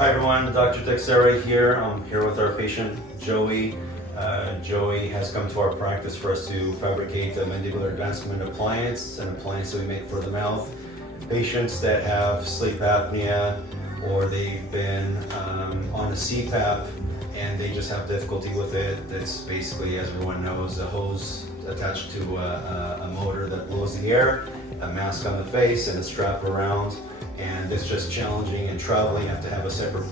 Hi everyone, Dr. Teixeira here. I'm here with our patient, Joey. Joey has come to our practice for us to fabricate a mandibular advancement appliance, an appliance that we make for the mouth. Patients that have sleep apnea or they've been on a CPAP and they just have difficulty with it. It's basically, as everyone knows, a hose attached to a motor that blows the air, a mask on the face and a strap around. And it's just challenging and traveling. You have to have a separate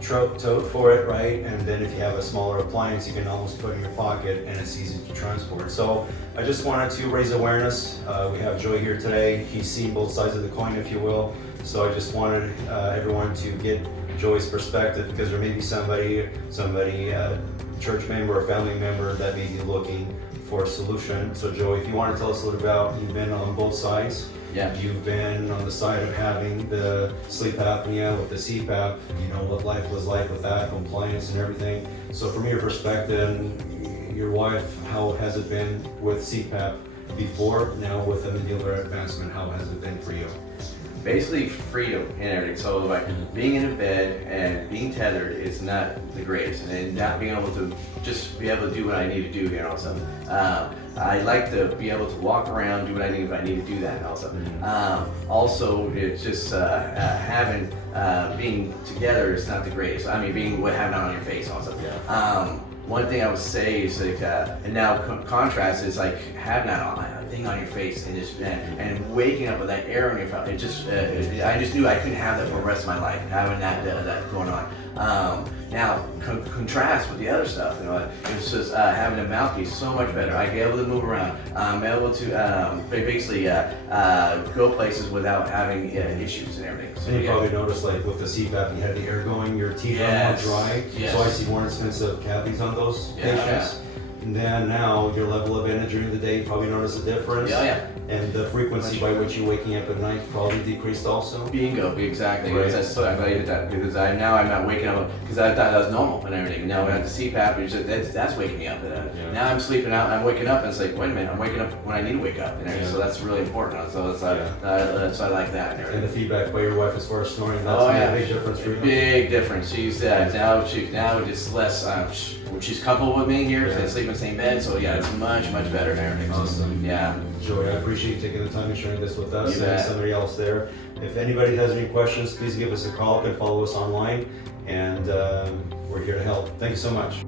tote for it, right? And then if you have a smaller appliance, you can almost put it in your pocket and it's easy to transport. So I just wanted to raise awareness. We have Joey here today. He's seen both sides of the coin, if you will. So I just wanted everyone to get Joey's perspective, because there may be somebody, church member or family member that may be looking for a solution. So Joey, if you want to tell us a little about, you've been on both sides. Yeah. You've been on the side of having the sleep apnea with the CPAP, you know what life was like with that, compliance and everything. So from your perspective, your wife, how has it been with CPAP before, now with the mandibular advancement, how has it been for you? Basically freedom and everything. So like being in a bed and being tethered is not the greatest, and not being able to just be able to do what I need to do here and also. I like to be able to walk around, do what I need if I need to do that also. Also, it's just having, being together is not the greatest. I mean, having it on your face also. Yeah. One thing I would say is like, and now contrast is like having that thing on your face and just and waking up with that air in your mouth. It just, I just knew I couldn't have that for the rest of my life, having that going on. Now contrast with the other stuff, you know, it's just having a mouthpiece so much better. I get able to move around. I'm able to basically go places without having issues and everything. So, and you probably noticed, like with the CPAP, you had the air going, your teeth are more dry. Yes. So I see more expensive cavities on those patients. Yeah. And then now your level of energy during the day, you probably notice a difference. Yeah. And the frequency by which you're waking up at night probably decreased also. Bingo, exactly. Right. So I'm glad you did that, because now I'm not waking up because I thought that was normal and everything. Now when I have the CPAP, it's just, that's waking me up. Now I'm sleeping out, I'm waking up, and it's like, wait a minute, I'm waking up when I need to wake up. And everything. So that's really important. So it's so I like that. And the feedback by your wife as far as snoring, that's made a big difference for you. Big difference. She's now it's less. She's comfortable with me here. They sleep in the same bed, so it's much better and everything. Awesome. Yeah. Joey, I appreciate you taking the time and sharing this with us You and bet. somebody else there. If anybody has any questions, please give us a call. You can follow us online, and we're here to help. Thank you so much.